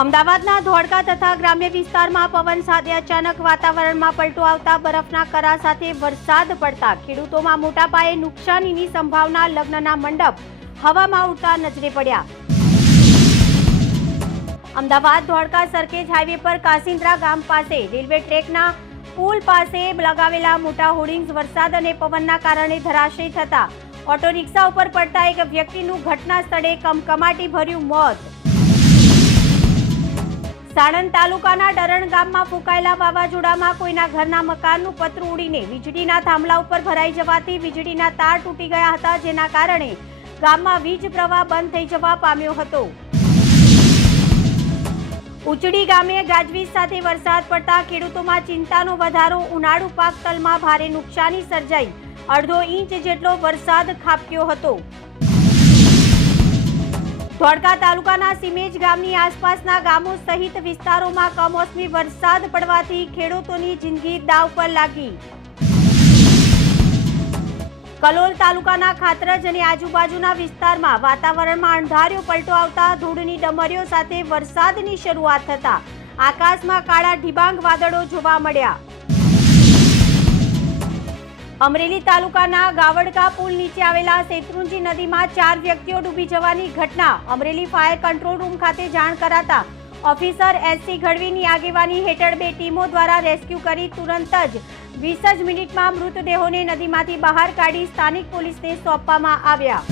અમદાવાદના ધોળકા તથા ગ્રામ્ય વિસ્તારમાં પવન સાથે અચાનક વાતાવરણમાં પલટો આવતા બરફના કરા સાથે વરસાદ પડતા ખેડૂતોમાં મોટા પાયે નુકસાનીની સંભાવના લગ્નના મંડપ હવામાં ઉડતા નજરે પડ્યા. અમદાવાદ ધોળકા સરખેજ હાઈવે પર કાસિન્દ્રા ગામ પાસે રેલવે ટ્રેકના પુલ પાસે લગાવેલા મોટા હોર્ડિંગ્સ વરસાદ અને પવનના કારણે ધરાશયી થતા. ઓટો રિક્ષા ઉપર પડતા એક વ્યક્તિનું ઘટના સ્થળે કમકમાટી ભર્યું મોત. સાણંદ તાલુકાના ડરણ ગામમાં ફૂંકાયેલા વાવાઝોડામાં કોઈના ઘરના મકાનનું પતરું ઉડીને વીજળીના થાંભલા ઉપર ભરાઈ જવાથી વીજળીના તાર તૂટી ગયા હતા, જેના કારણે ગામમાં વીજ પ્રવાહ બંધ થઈ જવા પામ્યો હતો. ઉચડી ગામે ગાજવીજ સાથે વરસાદ પડતા ખેડૂતોમાં ચિંતાનો વધારો, ઉનાળુ પાક તલમાં ભારે નુકસાની સર્જાઈ. અડધો ઇંચ જેટલો વરસાદ ખાબક્યો હતો. ધોળકા તાલુકાના સિમેજ ગામની આસપાસના ગામો સહિત વિસ્તારોમાં કમોસમી વરસાદ પડવાથી ખેડૂતોની જિંદગી દાવ પર લાગી. કલોલ તાલુકાના ખાતરજ અને આજુબાજુના વિસ્તારમાં વાતાવરણમાં અણધાર્યો પલટો આવતા ધૂળની ડમરીઓ સાથે વરસાદની શરૂઆત થતા આકાશમાં કાળા ઢીબાંગ વાદળો જોવા મળ્યા. અમરેલી તાલુકાના ગાવડકા પુલ નીચે આવેલા શેત્રુંજી નદીમાં ચાર વ્યક્તિઓ ડૂબી જવાની ઘટના. અમરેલી ફાયર કંટ્રોલ રૂમ ખાતે જાણ કરાતા ઓફિસર એસસી ગઢવીની આગેવાની હેઠળ બે ટીમો દ્વારા રેસ્ક્યુ કરી તુરંત જ વીસ જ મિનિટમાં મૃતદેહોને નદીમાંથી બહાર કાઢી સ્થાનિક પોલીસને સોંપવામાં આવ્યા.